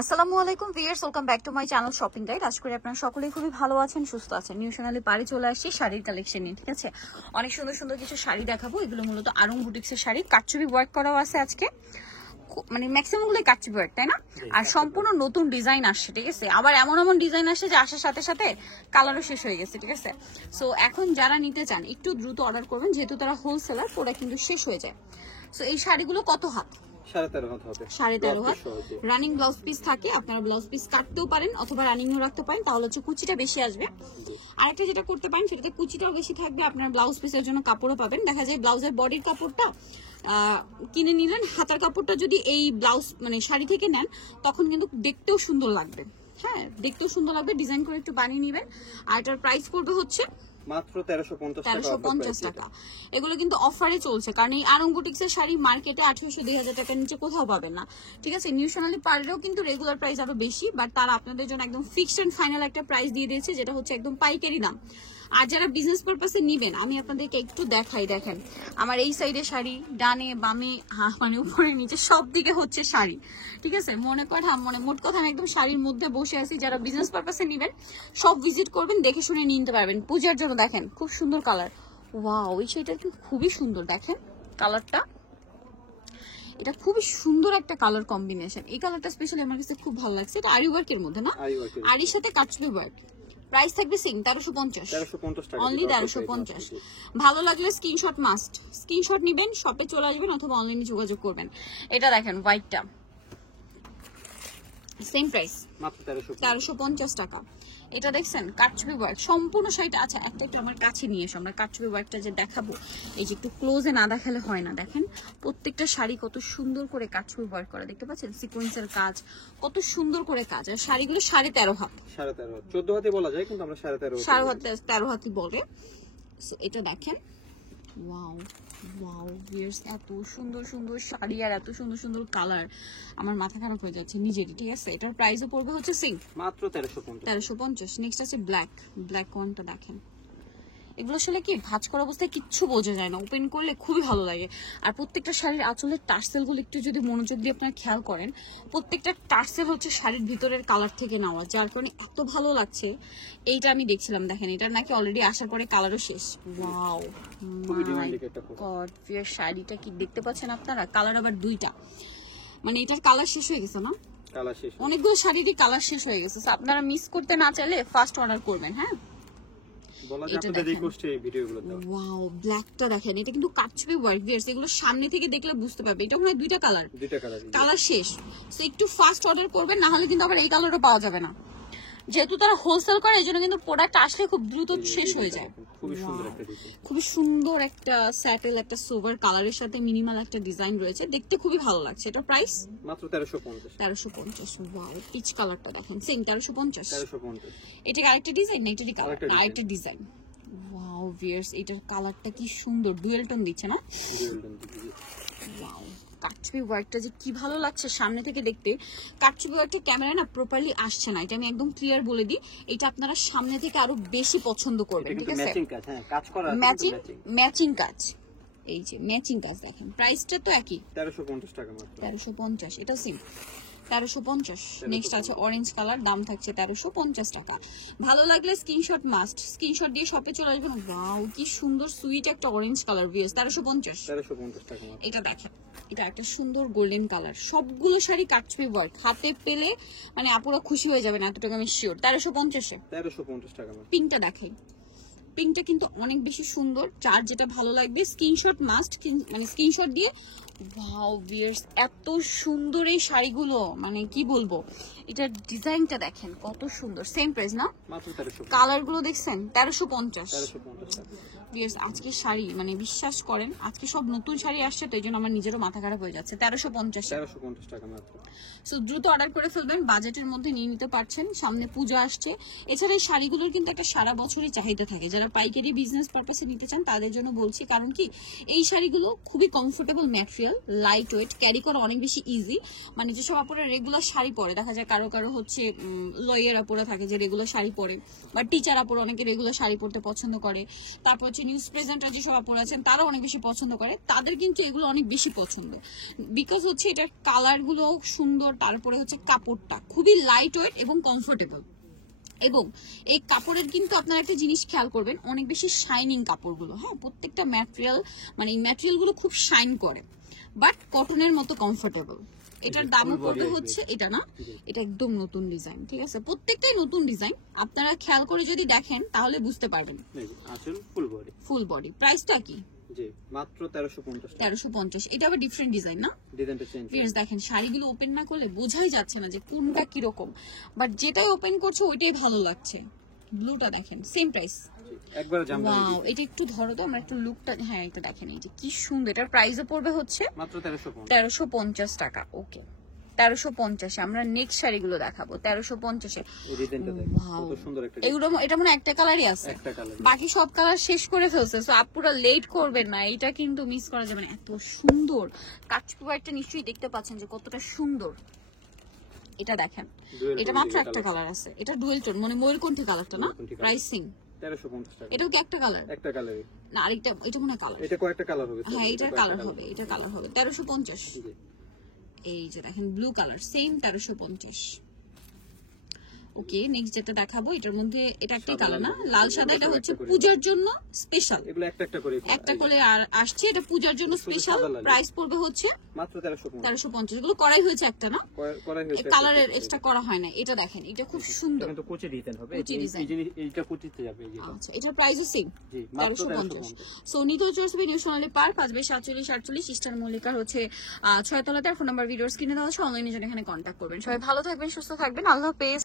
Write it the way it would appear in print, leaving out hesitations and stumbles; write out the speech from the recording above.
আসসালামু আলাইকুম viewers, welcome back to my channel shopping guide. আশা করি আপনারা সকলেই খুবই ভালো আছেন, সুস্থ আছেন। নিউ সোনালী পাড়ে চলে আসছি শাড়ির কালেকশন নিয়ে, ঠিক আছে। অনেক সুন্দর সুন্দর কিছু শাড়ি দেখাবো। এগুলো মূলত আরং বুটিক্সের শাড়ি, কাটচুপি ওয়ার্ক করাও আছে আজকে, মানে ম্যাক্সিমাম গুলোই কাটচুপি ওয়ার্ক, তাই না? আর সম্পূর্ণ নতুন ডিজাইন আসছে, ঠিক আছে। আবার এমন এমন ডিজাইন আসছে যে আসার সাথে সাথে কালারও শেষ হয়ে গেছে, ঠিক আছে। সো এখন যারা নিতে চান একটু দ্রুত অর্ডার করবেন, যেহেতু তারা হোলসেলার, ওরা কিন্তু শেষ হয়ে যায়। সো এই শাড়িগুলো কত হাত? 13.5 হাত রানিং ব্লাউজ পিস থাকে। আপনারা ব্লাউজ পিস কাটতেও পারেন অথবা রানিংও রাখতে পারেন, তাহলে হচ্ছে কুচিটা বেশি আসবে। আরেকটা যেটা করতে পারেন, সেটাতে কুচিটাও বেশি থাকবে, আপনার ব্লাউজ পিসের জন্য কাপড়ও পাবেন। দেখা যায় ব্লাউজের বডির কাপড়টা কিনে নিলেন, হাতার কাপড়টা যদি এই ব্লাউজ মানে শাড়ি থেকে নেন, তখন কিন্তু দেখতেও সুন্দর লাগবে। হ্যাঁ, দেখতেও সুন্দর লাগবে, ডিজাইন করে একটু বানিয়ে নেবেন। আর এটার প্রাইস পড়বে হচ্ছে মাত্র 1350 টাকা। এগুলো কিন্তু অফারে চলছে, কারণ এই আরং বুটিক্সের শাড়ি মার্কেটে 1800-2000 টাকার নিচে কোথাও পাবেন না, ঠিক আছে। নিউ সোনালী পার্লেও কিন্তু রেগুলার প্রাইস আরো বেশি, বাট তারা আপনাদের জন্য একদম ফিক্সড এন্ড ফাইনাল একটা প্রাইস দিয়ে দিয়েছে, যেটা হচ্ছে একদম পাইকারি দাম। আর যারা বিজনেস পারপাসে নিবেন, আমি আপনাদেরকে একটু দেখাই। দেখেন আমার এই সাইডে শাড়ি, ডানে বামে মানে উপরে নিচে সব দিকে হচ্ছে শাড়ি, ঠিক আছে। মোট কথা আমি একদম শাড়ির মধ্যে বসে আছি। যারা বিজনেস পারপাসে নিবেন সব ভিজিট করবেন, দেখে শুনে নিতে পারবেন। পূজার জন্য দেখেন খুব সুন্দর কালার। ওয়াও, এই শাড়িটা কিন্তু খুবই সুন্দর, দেখেন কালারটা, এটা খুবই সুন্দর একটা কালার কম্বিনেশন। এই কালারটা স্পেশালি আমার কাছে খুব ভালো লাগছে। এটা আরি ওয়ার্কের মধ্যে না, আরির সাথে কাটচুপি ওয়ার্ক। প্রাইস থাকবে সিং 1350 টাকা, অনলি 1350। ভালো লাগলে স্ক্রিনশট মাস্ট, স্ক্রিনশট নেবেন, শপে চলে আসবেন অথবা অনলাইনে যোগাযোগ করবেন। এটা দেখেন হোয়াইটটা, সেম প্রাইস মাত্র 1350 টাকা। এটা দেখছেন কাটচুপি ওয়ার্ক সম্পূর্ণ শাড়িটা। আচ্ছা, একটা আমার কাছে নিয়ে এসো, আমরা কাটচুপি ওয়ার্কটা যে দেখাবো, এই যে একটু ক্লোজে না দেখালে হয় না। দেখেন প্রত্যেকটা শাড়ি কত সুন্দর করে কাটচুপি ওয়ার্ক করা, দেখতে পাচ্ছেন সিকোয়েন্সের কাজ, কত সুন্দর করে কাজ। আর শাড়িগুলো 13.5 হাত, 14 হাতই বলা যায়, কিন্তু আমরা 13.5 হাতই বলে। সো এটা দেখেন, ওয়াও ওয়াও ভিউয়ার্স, এত সুন্দর সুন্দর শাড়ি আর এত সুন্দর সুন্দর কালার, আমার মাথা খারাপ হয়ে যাচ্ছে নিজেরই, ঠিক আছে। এটার প্রাইসও পড়বে হচ্ছে সিং মাত্র 1350। নেক্সট আছে ব্ল্যাক ওয়ানটা দেখেন। এগুলো আসলে কি ভাঁজ করা অবস্থায় কিচ্ছু বোঝা যায় না, ওপেন করলে খুবই ভালো লাগে। আর প্রত্যেকটা শাড়ির আঁচলের টার্সেলগুলো একটু যদি মনোযোগ দিয়ে আপনারা খেয়াল করেন, প্রত্যেকটা টার্সেল হচ্ছে শাড়ির ভিতরের কালার থেকে নেওয়া, যার কারণে এত ভালো লাগছে। এইটা আমি দেখছিলাম, দেখেন এটা নাকি অলরেডি আসার পরে কালারও শেষ। ওয়াও মাই গড, ভিউয়ার শাড়িটা কি দেখতে পাচ্ছেন আপনারা? কালার আবার দুইটা, মানে এটার কালার শেষ হয়ে গেছে না, অনেকগুলো শাড়িরই কালার শেষ হয়ে গেছে। আপনারা মিস করতে না চাইলে ফার্স্ট অর্ডার করবেন। হ্যাঁ, ওয়াও ব্ল্যাকটা দেখেন, এটা কিন্তু কাটচুপি ওয়ার্ক ভিউয়ার্স, এগুলো সামনে থেকে দেখলে বুঝতে পারবে। এটা মনে হয় দুইটা কালার শেষ। সো একটু ফাস্ট অর্ডার করবেন, না হলে কিন্তু আবার এই কালারও পাওয়া যাবে না। যেহেতু তারা হোলসেল করে, এই জন্য কিন্তু প্রোডাক্ট আসলে খুব দ্রুত শেষ হয়ে যায়। খুবই সুন্দর একটা স্যাটেল, একটা সোভার কালারের সাথে মিনিমাল একটা ডিজাইন রয়েছে, দেখতে খুবই ভালো লাগছে। এটা প্রাইস মাত্র 1350। ওয়াও, পিচ কালারটা দেখেন, সেম 1350। এটা আরেকটা ডিজাইন না, এটারই কালার, আরেকটা ডিজাইন। ওয়াও ভিউয়ার্স, এটার কালারটা কি সুন্দর, ডুয়েল টোন দিচ্ছে না? ওয়াও, কাটচুপি ওয়ার্কটা যে কি ভালো লাগছে সামনে থেকে দেখতে। কাটচুপি ওয়ার্কটা ক্যামেরা না প্রপারলি আসছে না, এটা আমি একদম ক্লিয়ার বলে দিই। এটা আপনারা সামনে থেকে আরো বেশি পছন্দ করবেন, ঠিক আছে। ম্যাচিং কাজ, এই যে ম্যাচিং কাজ দেখেন। প্রাইসটা তো একই, 1350 টাকা মাত্র। 1350, এটা সিম 1350। নেক্সট আছে অরেঞ্জ কালার, দাম থাকছে 1350 টাকা। ভালো লাগলে স্ক্রিনশট মাস্ট, স্ক্রিনশট দিয়ে শপে চলে আসবেন। ওয়াও কি সুন্দর সুইট একটা অরেঞ্জ কালার ভিউয়ার্স, 1350 টাকা মাত্র। এটা দেখেন, এটা একটা সুন্দর গোল্ডেন কালার। সবগুলো শাড়ি কাটচুপি ওয়ার্ক, হাতে পেলে মানে আপুরা খুশি হয়ে যাবেন, এতটুকু আমি শিওর। 1350 টাকা মাত্র। পিঙ্কটা দেখেন, পিঙ্কটা কিন্তু অনেক বেশি সুন্দর। যার যেটা ভালো লাগবে স্ক্রিনশট মাস্ট, মানে স্ক্রিনশট দিয়ে। ওয়াও ভিউয়ার্স, এত সুন্দর এই শাড়িগুলো, মানে কি বলবো। এটার ডিজাইনটা দেখেন কত সুন্দর, সেম প্রাইস না? মাত্র 1350। কালারগুলো দেখছেন, 1350 টাকা। ভিউয়ার্স আজকে শাড়ি মানে বিশ্বাস করেন, আজকে সব নতুন শাড়ি আসছে, তো এই জন্য আমার নিজেরও মাথা খারাপ হয়ে যাচ্ছে। 1350 টাকা মাত্র। সো দ্রুত অর্ডার করে ফেলবেন, বাজেটের মধ্যে নিয়ে নিতে পারছেন। সামনে পূজা আসছে। এছাড়া এই শাড়িগুলোর কিন্তু একটা সারা বছরই চাহিদা থাকে। যারা যারা পাইকারি বিজনেস পারপাসে নিতে চান তাদের জন্য বলছি, কারণ কি এই শাড়িগুলো খুবই comfortable material, light weight, carry করা অনেক বেশি ইজি। মানে যেসব আপুরা রেগুলার শাড়ি পরে, দেখা যায় কারো কারো হচ্ছে লয়ার আপুরা থাকে যে রেগুলার শাড়ি পরে, বা টিচার আপুরা অনেকে রেগুলার শাড়ি পরতে পছন্দ করে, তারপর হচ্ছে নিউজ প্রেজেন্টার যেসব আপুরা আছেন তারা অনেক বেশি পছন্দ করে, তাদের কিন্তু এগুলো অনেক বেশি পছন্দ। বিকজ হচ্ছে এটার কালারগুলো সুন্দর, তারপরে হচ্ছে কাপড়টা খুবই লাইট ওয়েট এবং কমফোর্টেবল। এবং এই কাপড়ের কিন্তু আপনারা একটা জিনিস খেয়াল করবেন, অনেক বেশি শাইনিং কাপড়গুলো, হ্যাঁ প্রত্যেকটা ম্যাটেরিয়াল, মানে এই ম্যাটেরিয়ালগুলো খুব শাইন করে, বাট কটনের মতো কমফোর্টেবল। এটার দামও পড়বে হচ্ছে, এটা না, এটা একদম নতুন ডিজাইন, ঠিক আছে, প্রত্যেকটাই নতুন ডিজাইন। আপনারা খেয়াল করে যদি দেখেন তাহলে বুঝতে পারবেন। আসল ফুল বডি, ফুল বডি। প্রাইসটা কি? জি মাত্র 1350 টাকা। 1350। এটা আবার ডিফারেন্ট ডিজাইন না? ডিজাইনটা চেঞ্জ। ভিউয়ার্স দেখেন শাড়িগুলো ওপেন না করলে বোঝাই যাচ্ছে না যে কোনটা কি রকম, বাট যেটাই ওপেন করছে ওইটাই ভালো লাগছে। ব্লুটা দেখেন, সেম প্রাইস। একবার জামদানি। ওয়াও, এটা একটু ধরো তো, আমরা একটু লুকটা, হ্যাঁ এটা দেখেন, এই যে কি সুন্দর। এটার প্রাইসও পড়বে হচ্ছে মাত্র 1350 টাকা। ওকে 1350। আমরা নেক্সট শাড়িগুলো দেখাবো 1350 এ। এই ডিজাইনটা দেখেন কত সুন্দর একটা ডিজাইন। এগুলো এটা মনে হয় একটা কালারই আছে, একটা কালার, বাকি সব কালার শেষ করে ফেলছে। সো আপুরা লেট করবেন না, এটা কিন্তু মিস করা যাবে না। এত সুন্দর কাচ পেপারটা নিশ্চয়ই দেখতে পাচ্ছেন যে কতটা সুন্দর। এটা দেখেন, এটা মাত্র একটা কালার আছে, এটা ডুয়েল টোন, মানে ময়ূরকণ্ঠী কালারটা না? প্রাইসিং 1350 টাকা। এটাও কি একটা কালার? একটা কালারই না, আরেকটা, এটা মনে হয় কালার। এটা কয়েকটা কালার হবে। হ্যাঁ এটা কালার হবে, এটা কালার হবে 1350। জি। এই যে দেখেন blue colour, same 1350। Okay next যেটা দেখাবো, এটার মধ্যে এটা একটা কালার না, লাল সাদা, এটা হচ্ছে পূজার জন্য স্পেশাল। এগুলো একটা একটা করে একটা করে আর আসছে, এটা পূজার জন্য স্পেশাল। প্রাইস পড়বে হচ্ছে মাত্র 1350। এগুলো করাই হয়েছে একটা না, করাই হয়েছে, কালারের এক্সট্রা করা হয় না। এটা দেখেন, এটা খুব সুন্দর, কিন্তু কোচে ডিজাইন হবে। কুচি ডিজাইন। এই জিনিস এইটা কোচিতে যাবে এই যেটা। আচ্ছা এটার প্রাইসও সেম জি মাত্র 1350। সো নিতে হচ্ছে নিউ সোনালী পার্ক 5/47 ইস্টার্ন মল্লিকার হচ্ছে 6 তলাতে। ফোন নাম্বার ভিডিওর স্ক্রিনে দেওয়া আছে, অনলাইনে জন্য এখানে কন্ট্যাক্ট করবেন। সবাই ভালো থাকবেন, সুস্থ থাকবেন, আল্লাহ হাফেজ।